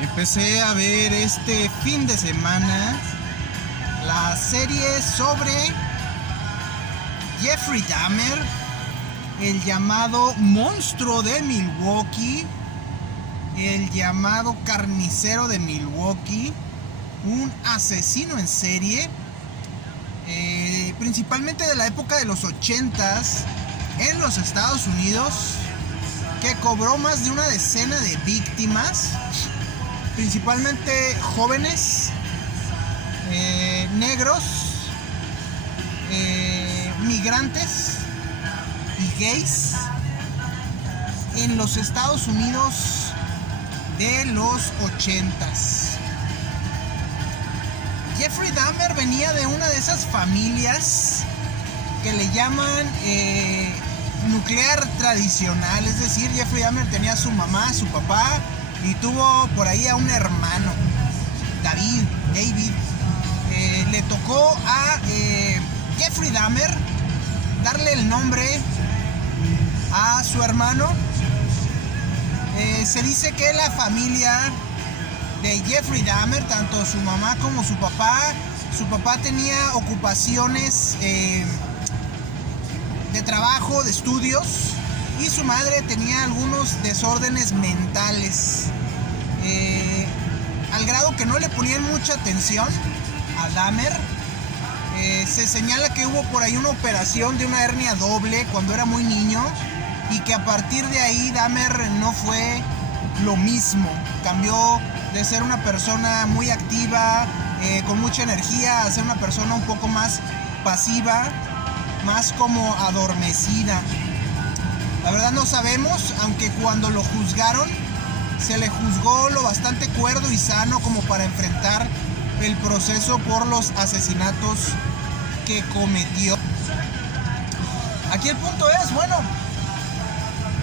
Empecé a ver este fin de semana la serie sobre Jeffrey Dahmer, el llamado monstruo de Milwaukee, el llamado carnicero de Milwaukee, un asesino en serie, principalmente de la época de los 80s en los Estados Unidos, que cobró más de una decena de víctimas, principalmente jóvenes, negros, migrantes y gays en los Estados Unidos de los 80s. Jeffrey Dahmer venía de una de esas familias que le llaman nuclear tradicional, es decir, Jeffrey Dahmer tenía a su mamá, a su papá y tuvo por ahí a un hermano, David. Le tocó a Jeffrey Dahmer darle el nombre a su hermano. Se dice que la familia de Jeffrey Dahmer, tanto su mamá como su papá tenía ocupaciones de trabajo, de estudios, y su madre tenía algunos desórdenes mentales, al grado que no le ponían mucha atención a Dahmer. Se señala que hubo por ahí una operación de una hernia doble cuando era muy niño, y que a partir de ahí Dahmer no fue lo mismo. Cambió de ser una persona muy activa, con mucha energía, a ser una persona un poco más pasiva, más como adormecida. La verdad no sabemos, aunque cuando lo juzgaron se le juzgó lo bastante cuerdo y sano como para enfrentar el proceso por los asesinatos que cometió. Aquí el punto es, bueno,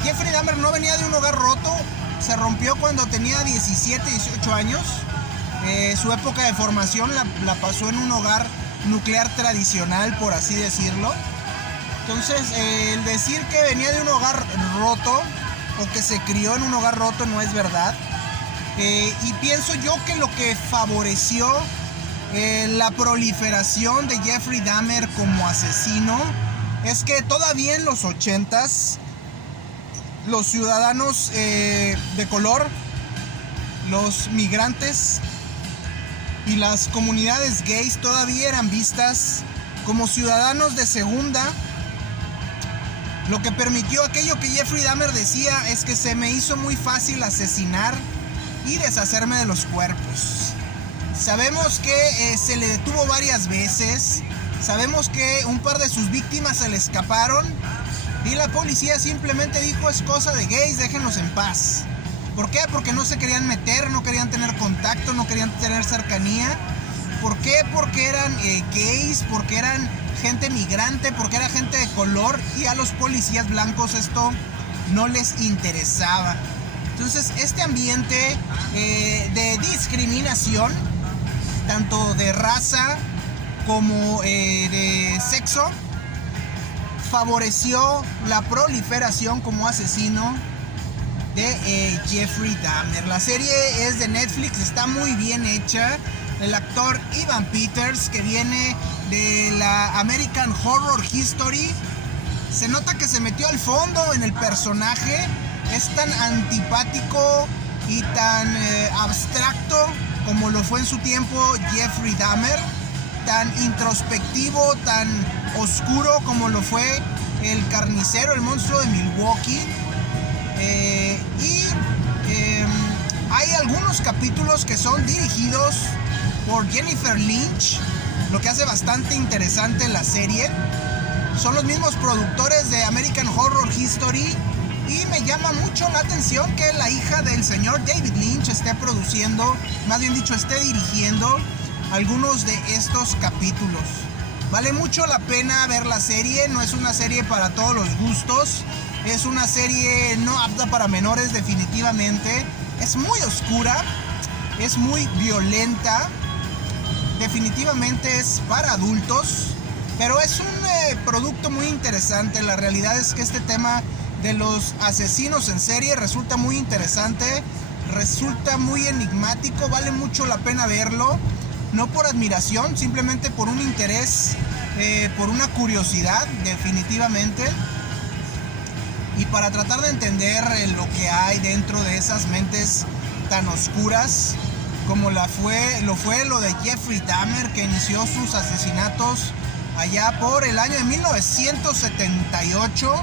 Jeffrey Dahmer no venía de un hogar roto, se rompió cuando tenía 17, 18 años. Su época de formación la pasó en un hogar nuclear tradicional, por así decirlo. Entonces, el decir que venía de un hogar roto o que se crió en un hogar roto no es verdad. Y pienso yo que lo que favoreció la proliferación de Jeffrey Dahmer como asesino es que todavía en los 80s los ciudadanos de color, los migrantes y las comunidades gays todavía eran vistas como ciudadanos de segunda, lo que permitió aquello que Jeffrey Dahmer decía: es que se me hizo muy fácil asesinar y deshacerme de los cuerpos. Sabemos que se le detuvo varias veces, sabemos que un par de sus víctimas se le escaparon y la policía simplemente dijo: es cosa de gays, déjenlos en paz. ¿Por qué? Porque no se querían meter, no querían tener contacto, no querían tener cercanía. ¿Por qué? Porque eran gays, porque eran gente migrante, porque era gente de color, y a los policías blancos esto no les interesaba. Entonces, este ambiente de discriminación, tanto de raza como de sexo, favoreció la proliferación como asesino de Jeffrey Dahmer. La serie es de Netflix, está muy bien hecha. El actor Evan Peters, que viene de la American Horror History, se nota que se metió al fondo en el personaje. Es tan antipático y tan abstracto como lo fue en su tiempo Jeffrey Dahmer, tan introspectivo, tan oscuro como lo fue el carnicero, el monstruo de Milwaukee. Hay algunos capítulos que son dirigidos por Jennifer Lynch, lo que hace bastante interesante la serie. Son los mismos productores de American Horror History, y me llama mucho la atención que la hija del señor David Lynch esté produciendo, más bien dicho, esté dirigiendo algunos de estos capítulos. Vale mucho la pena ver la serie, no es una serie para todos los gustos, es una serie no apta para menores definitivamente. Es muy oscura, es muy violenta, definitivamente es para adultos, pero es un producto muy interesante. La realidad es que este tema de los asesinos en serie resulta muy interesante resulta muy enigmático, vale mucho la pena verlo, no por admiración, simplemente por un interés, por una curiosidad, definitivamente, y para tratar de entender lo que hay dentro de esas mentes tan oscuras como lo fue lo de Jeffrey Dahmer, que inició sus asesinatos allá por el año de 1978,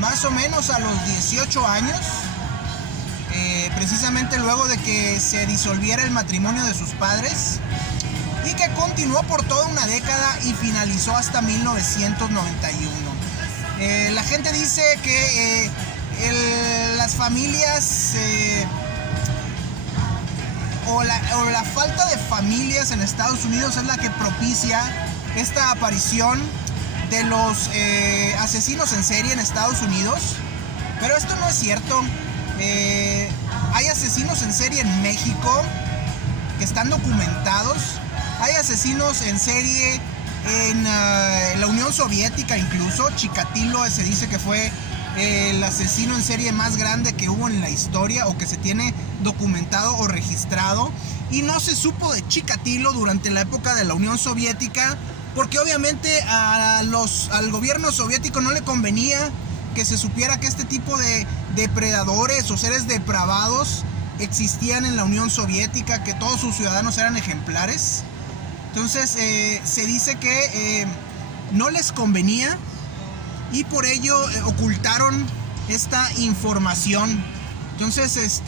más o menos a los 18 años, precisamente luego de que se disolviera el matrimonio de sus padres, y que continuó por toda una década y finalizó hasta 1991. La gente dice que las familias o la falta de familias en Estados Unidos es la que propicia esta aparición de los asesinos en serie en Estados Unidos, pero esto no es cierto. Hay asesinos en serie en México que están documentados, hay asesinos en serie en la Unión Soviética, incluso Chikatilo se dice que fue el asesino en serie más grande que hubo en la historia, o que se tiene documentado o registrado, y no se supo de Chikatilo durante la época de la Unión Soviética, porque obviamente al gobierno soviético no le convenía que se supiera que este tipo de depredadores o seres depravados existían en la Unión Soviética, que todos sus ciudadanos eran ejemplares. Entonces se dice que no les convenía, y por ello ocultaron esta información. Entonces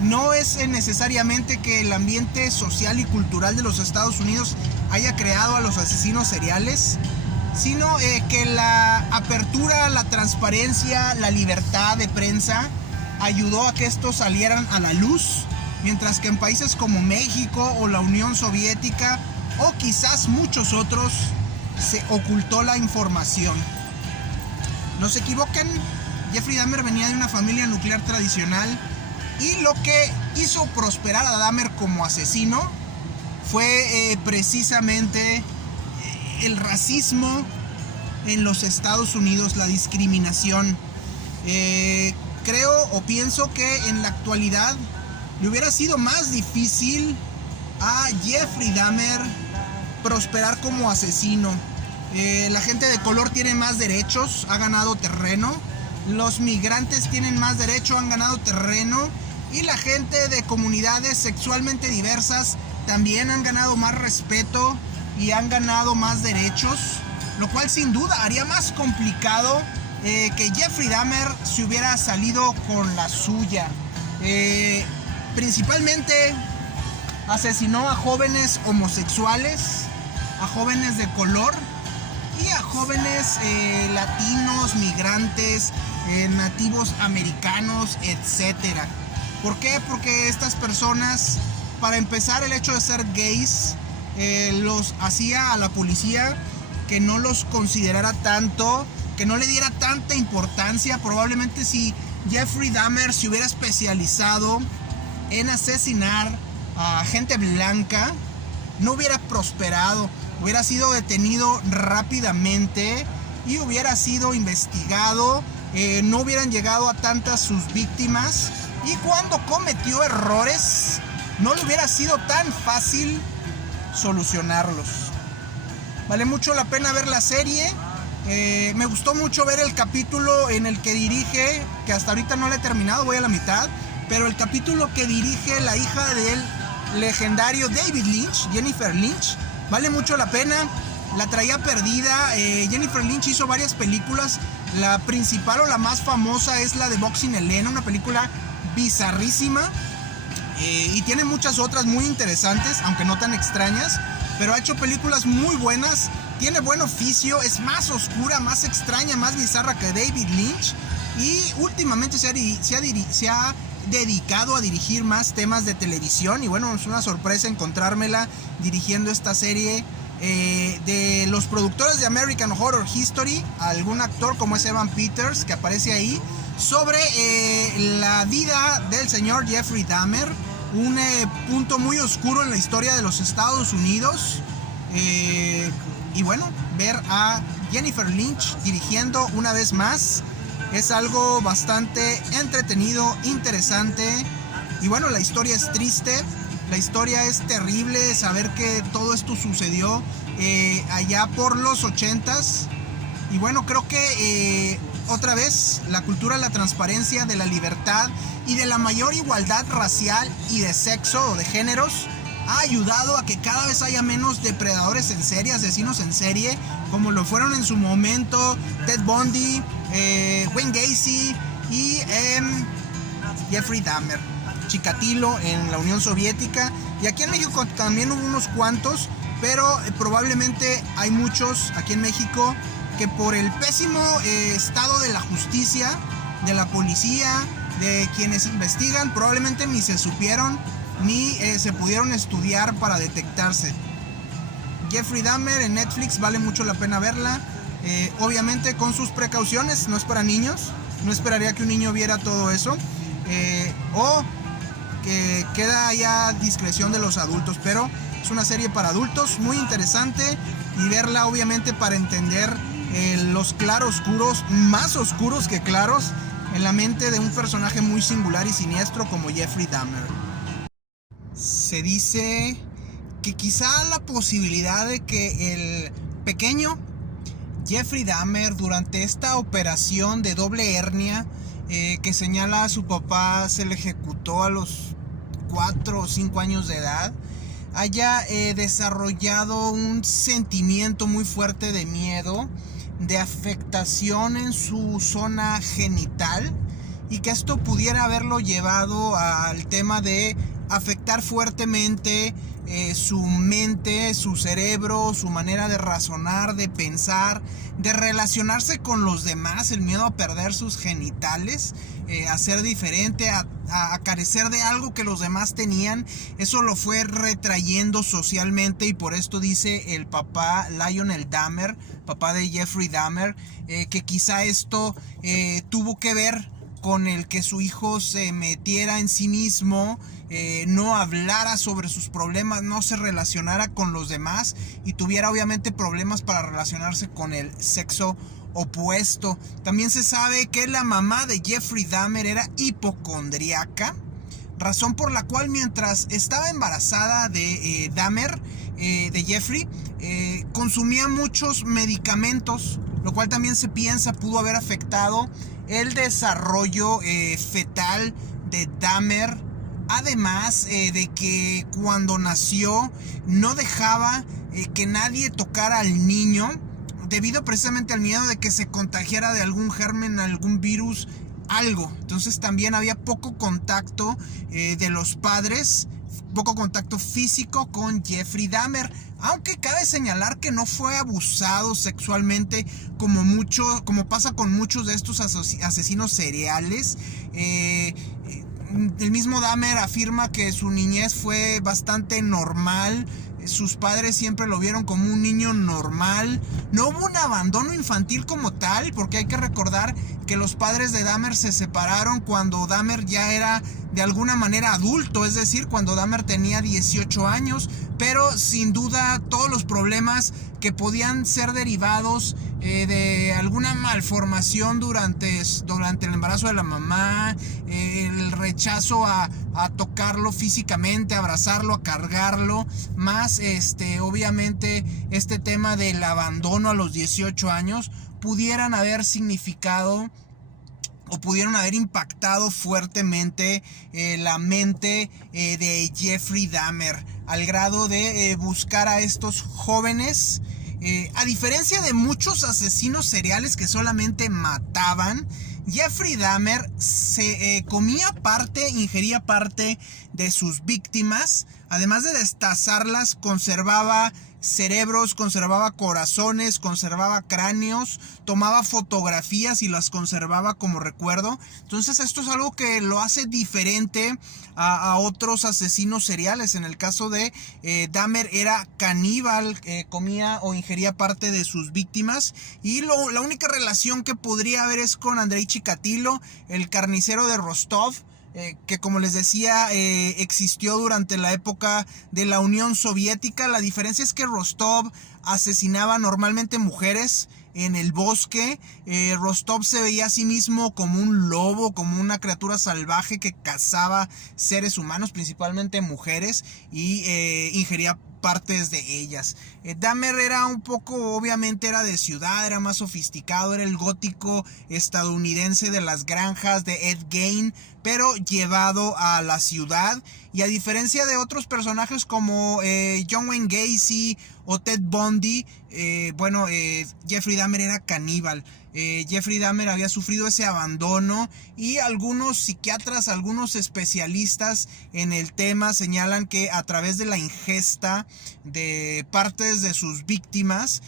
no es necesariamente que el ambiente social y cultural de los Estados Unidos haya creado a los asesinos seriales, sino que la apertura, la transparencia, la libertad de prensa ayudó a que estos salieran a la luz, mientras que en países como México o la Unión Soviética, o quizás muchos otros, se ocultó la información. No se equivoquen, Jeffrey Dahmer venía de una familia nuclear tradicional, y lo que hizo prosperar a Dahmer como asesino fue precisamente el racismo en los Estados Unidos, la discriminación. Creo o pienso que en la actualidad le hubiera sido más difícil a Jeffrey Dahmer prosperar como asesino. La gente de color tiene más derechos, ha ganado terreno. Los migrantes tienen más derecho, han ganado terreno. Y la gente de comunidades sexualmente diversas también han ganado más respeto y han ganado más derechos, lo cual sin duda haría más complicado que Jeffrey Dahmer se hubiera salido con la suya. Principalmente asesinó a jóvenes homosexuales, a jóvenes de color y a jóvenes latinos, migrantes, nativos americanos, etcétera. ¿Por qué? Porque estas personas, para empezar, el hecho de ser gays los hacía a la policía que no los considerara tanto, que no le diera tanta importancia. Probablemente si Jeffrey Dahmer se hubiera especializado en asesinar a gente blanca, no hubiera prosperado, hubiera sido detenido rápidamente y hubiera sido investigado, no hubieran llegado a tantas sus víctimas, y cuando cometió errores no le hubiera sido tan fácil solucionarlos. Vale mucho la pena ver la serie. Me gustó mucho ver el capítulo en el que dirige, que hasta ahorita no lo he terminado, voy a la mitad, pero el capítulo que dirige la hija del legendario David Lynch, Jennifer Lynch, vale mucho la pena. La traía perdida. Jennifer Lynch hizo varias películas. La principal o la más famosa es la de Boxing Elena, una película bizarrísima, y tiene muchas otras muy interesantes, aunque no tan extrañas, pero ha hecho películas muy buenas. Tiene buen oficio, es más oscura, más extraña, más bizarra que David Lynch, y últimamente se ha dedicado a dirigir más temas de televisión, y bueno, es una sorpresa encontrármela dirigiendo esta serie de los productores de American Horror History, algún actor como es Evan Peters, que aparece ahí, sobre la vida del señor Jeffrey Dahmer, un punto muy oscuro en la historia de los Estados Unidos. Y bueno, ver a Jennifer Lynch dirigiendo una vez más es algo bastante entretenido, interesante, Y bueno, la historia es triste, la historia es terrible, saber que todo esto sucedió allá por los 80s. Y bueno, creo que otra vez la cultura de la transparencia, de la libertad y de la mayor igualdad racial y de sexo o de géneros ha ayudado a que cada vez haya menos depredadores en serie, asesinos en serie, como lo fueron en su momento Ted Bundy, Wayne Gacy y Jeffrey Dahmer, Chikatilo en la Unión Soviética, y aquí en México también hubo unos cuantos, pero probablemente hay muchos aquí en México que por el pésimo estado de la justicia, de la policía, de quienes investigan, probablemente ni se supieron ni se pudieron estudiar para detectarse. Jeffrey Dahmer en Netflix, vale mucho la pena verla, obviamente con sus precauciones, no es para niños, no esperaría que un niño viera todo eso, o que queda ya a discreción de los adultos, pero es una serie para adultos muy interesante, y verla obviamente para entender los claroscuros, más oscuros que claros, en la mente de un personaje muy singular y siniestro como Jeffrey Dahmer. Se dice que quizá la posibilidad de que el pequeño Jeffrey Dahmer, durante esta operación de doble hernia que señala a su papá se le ejecutó a los 4 o 5 años de edad, haya desarrollado un sentimiento muy fuerte de miedo, de afectación en su zona genital, y que esto pudiera haberlo llevado al tema de afectar fuertemente su mente, su cerebro, su manera de razonar, de pensar, de relacionarse con los demás, el miedo a perder sus genitales, a ser diferente, a carecer de algo que los demás tenían. Eso lo fue retrayendo socialmente, y por esto dice el papá Lionel Dahmer, papá de Jeffrey Dahmer, que quizá esto tuvo que ver con el que su hijo se metiera en sí mismo, no hablara sobre sus problemas, no se relacionara con los demás y tuviera obviamente problemas para relacionarse con el sexo opuesto. También se sabe que la mamá de Jeffrey Dahmer era hipocondríaca, razón por la cual mientras estaba embarazada de Dahmer, de Jeffrey, consumía muchos medicamentos, lo cual también se piensa pudo haber afectado el desarrollo fetal de Dahmer. Además de que cuando nació no dejaba que nadie tocara al niño, debido precisamente al miedo de que se contagiara de algún germen, algún virus, algo. Entonces también había poco contacto de los padres, poco contacto físico con Jeffrey Dahmer, aunque cabe señalar que no fue abusado sexualmente como pasa con muchos de estos asesinos seriales. El mismo Dahmer afirma que su niñez fue bastante normal. Sus padres siempre lo vieron como un niño normal. No hubo un abandono infantil como tal, porque hay que recordar que los padres de Dahmer se separaron cuando Dahmer ya era de alguna manera adulto, es decir, cuando Dahmer tenía 18 años, pero sin duda todos los problemas que podían ser derivados de alguna malformación durante el embarazo de la mamá, el rechazo a tocarlo físicamente, a abrazarlo, a cargarlo, más obviamente este tema del abandono a los 18 años, pudieran haber significado o pudieron haber impactado fuertemente la mente de Jeffrey Dahmer, al grado de buscar a estos jóvenes. A diferencia de muchos asesinos seriales que solamente mataban, Jeffrey Dahmer se comía parte, ingería parte de sus víctimas. Además de destazarlas, conservaba cerebros, conservaba corazones, conservaba cráneos, tomaba fotografías y las conservaba como recuerdo. Entonces esto es algo que lo hace diferente a otros asesinos seriales. En el caso de Dahmer era caníbal, comía o ingería parte de sus víctimas, y la única relación que podría haber es con Andrei Chikatilo, el carnicero de Rostov, que como les decía existió durante la época de la Unión Soviética. La diferencia es que Rostov asesinaba normalmente mujeres, en el bosque. Rostov se veía a sí mismo como un lobo, como una criatura salvaje que cazaba seres humanos, principalmente mujeres, y ingería partes de ellas. Dahmer era un poco, obviamente era de ciudad, era más sofisticado, era el gótico estadounidense de las granjas de Ed Gein, pero llevado a la ciudad. Y a diferencia de otros personajes como John Wayne Gacy o Ted Bundy, Jeffrey Dahmer era caníbal. Jeffrey Dahmer había sufrido ese abandono, y algunos psiquiatras, algunos especialistas en el tema señalan que a través de la ingesta de partes de sus víctimas,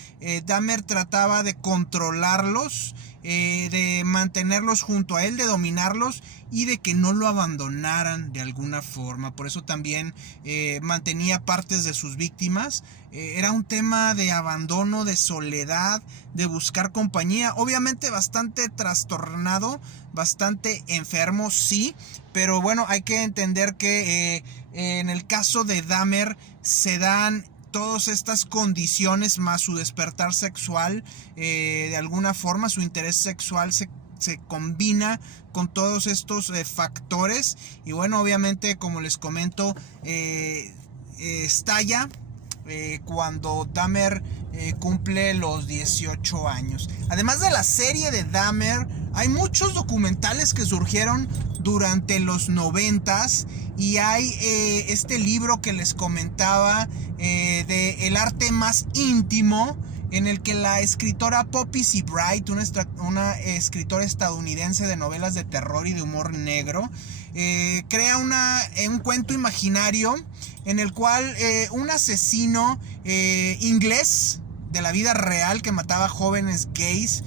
Dahmer trataba de controlarlos, de mantenerlos junto a él, de dominarlos y de que no lo abandonaran de alguna forma. Por eso también mantenía partes de sus víctimas. Era un tema de abandono, de soledad, de buscar compañía. Obviamente bastante trastornado, bastante enfermo, sí. Pero bueno, hay que entender que en el caso de Dahmer se dan todas estas condiciones más su despertar sexual. De alguna forma su interés sexual se combina con todos estos factores, y bueno, obviamente, como les comento, estalla cuando Dahmer cumple los 18 años. Además de la serie de Dahmer, hay muchos documentales que surgieron durante los 90s, y hay este libro que les comentaba de El arte más íntimo, en el que la escritora Poppy C. Bright, una escritora estadounidense de novelas de terror y de humor negro, crea un cuento imaginario en el cual un asesino inglés de la vida real que mataba jóvenes gays,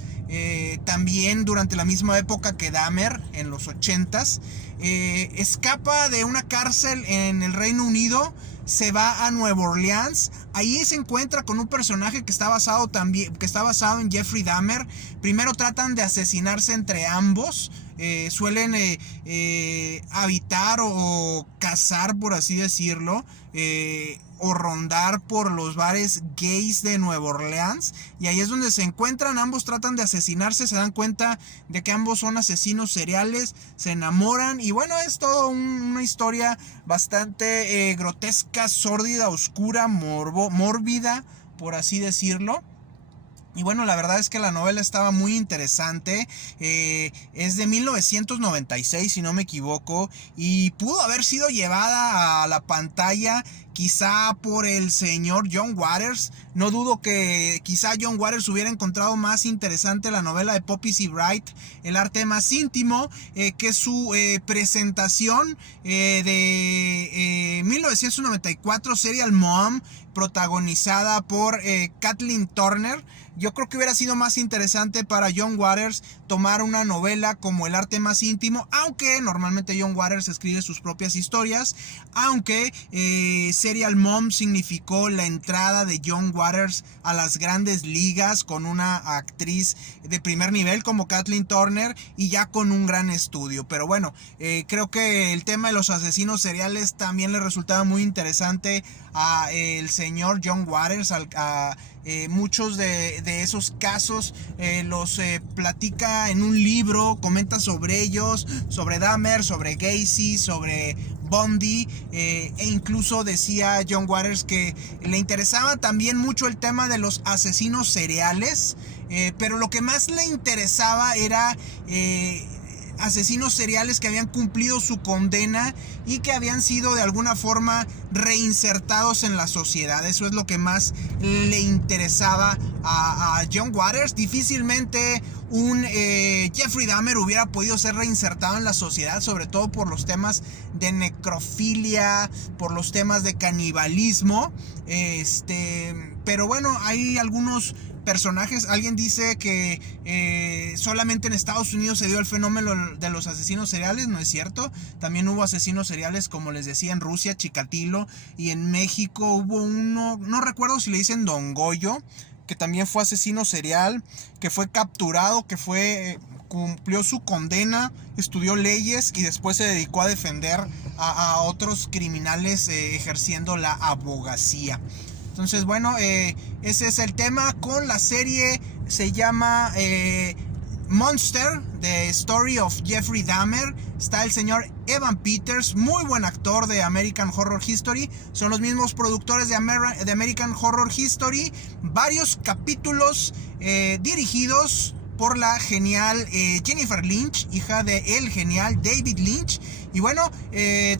también durante la misma época que Dahmer, en los 80s, escapa de una cárcel en el Reino Unido, se va a Nueva Orleans. Ahí se encuentra con un personaje que está basado en Jeffrey Dahmer. Primero tratan de asesinarse entre ambos. Suelen habitar o cazar, por así decirlo, o rondar por los bares gays de Nueva Orleans, y ahí es donde se encuentran. Ambos tratan de asesinarse, se dan cuenta de que ambos son asesinos seriales, se enamoran, y bueno, es todo una historia bastante grotesca, sórdida, oscura, mórbida, por así decirlo. Y bueno, la verdad es que la novela estaba muy interesante. Es de 1996, si no me equivoco, y pudo haber sido llevada a la pantalla quizá por el señor John Waters. No dudo que quizá John Waters hubiera encontrado más interesante la novela de Poppy C. Bright, El arte más íntimo, que su presentación de 1994, Serial Mom, protagonizada por Kathleen Turner. Yo creo que hubiera sido más interesante para John Waters tomar una novela como El arte más íntimo, aunque normalmente John Waters escribe sus propias historias, aunque Serial Mom significó la entrada de John Waters a las grandes ligas con una actriz de primer nivel como Kathleen Turner, y ya con un gran estudio. Pero bueno, creo que el tema de los asesinos seriales también le resultaba muy interesante a el señor John Waters. Muchos de esos casos los platica en un libro, comenta sobre ellos, sobre Dahmer, sobre Gacy, sobre Bundy, e incluso decía John Waters que le interesaba también mucho el tema de los asesinos seriales, pero lo que más le interesaba era asesinos seriales que habían cumplido su condena y que habían sido de alguna forma reinsertados en la sociedad. Eso es lo que más le interesaba a John Waters. Difícilmente un Jeffrey Dahmer hubiera podido ser reinsertado en la sociedad, sobre todo por los temas de necrofilia, por los temas de canibalismo. Pero bueno, hay algunos personajes. Alguien dice que solamente en Estados Unidos se dio el fenómeno de los asesinos seriales. No es cierto. También hubo asesinos seriales, como les decía, en Rusia, Chikatilo, y en México hubo uno, no recuerdo si le dicen Don Goyo, que también fue asesino serial, que fue capturado, que cumplió su condena, estudió leyes y después se dedicó a defender a otros criminales ejerciendo la abogacía. Entonces, bueno, ese es el tema con la serie. Se llama Monster, The Story of Jeffrey Dahmer. Está el señor Evan Peters, muy buen actor de American Horror History. Son los mismos productores de American Horror History. Varios capítulos dirigidos por la genial Jennifer Lynch, hija de el genial David Lynch. Y bueno,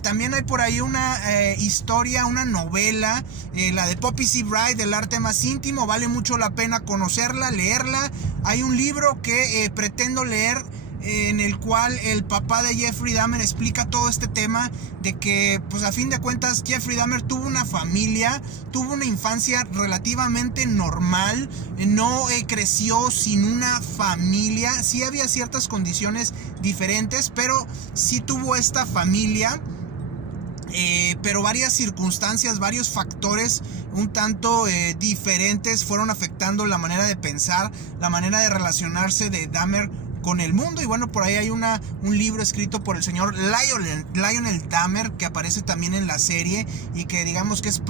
también hay por ahí una historia, una novela, la de Poppy Seabright, del arte más íntimo. Vale mucho la pena conocerla, leerla. Hay un libro que pretendo leer, en el cual el papá de Jeffrey Dahmer explica todo este tema de que, pues a fin de cuentas, Jeffrey Dahmer tuvo una familia, tuvo una infancia relativamente normal, no creció sin una familia. Sí había ciertas condiciones diferentes, pero sí tuvo esta familia. Pero varias circunstancias, varios factores un tanto diferentes fueron afectando la manera de pensar, la manera de relacionarse de Dahmer con el mundo. Y bueno, por ahí hay un libro escrito por el señor Lionel Dahmer, que aparece también en la serie y que digamos que es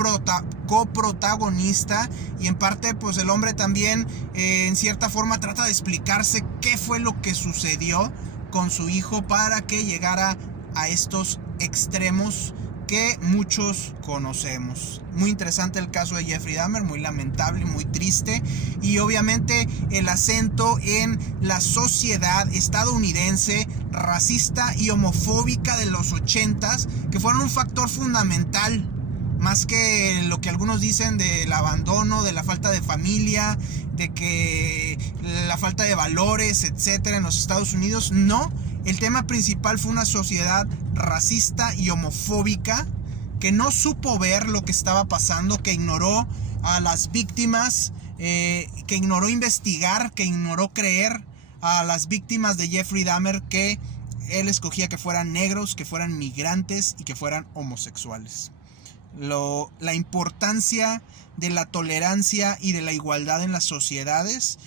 coprotagonista, y en parte pues el hombre también en cierta forma trata de explicarse qué fue lo que sucedió con su hijo para que llegara a estos extremos que muchos conocemos. Muy interesante el caso de Jeffrey Dahmer, muy lamentable, muy triste, y obviamente el acento en la sociedad estadounidense racista y homofóbica de los 80s, que fueron un factor fundamental, más que lo que algunos dicen del abandono, de la falta de familia, de que la falta de valores, etcétera, en los Estados Unidos. No, el tema principal fue una sociedad racista y homofóbica que no supo ver lo que estaba pasando, que ignoró a las víctimas, que ignoró investigar, que ignoró creer a las víctimas de Jeffrey Dahmer, que él escogía que fueran negros, que fueran migrantes y que fueran homosexuales. La importancia de la tolerancia y de la igualdad en las sociedades.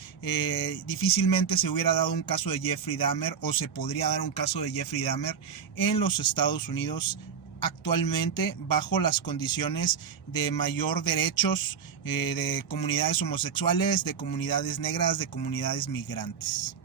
Difícilmente se hubiera dado un caso de Jeffrey Dahmer, o se podría dar un caso de Jeffrey Dahmer en los Estados Unidos actualmente, bajo las condiciones de mayor derechos de comunidades homosexuales, de comunidades negras, de comunidades migrantes.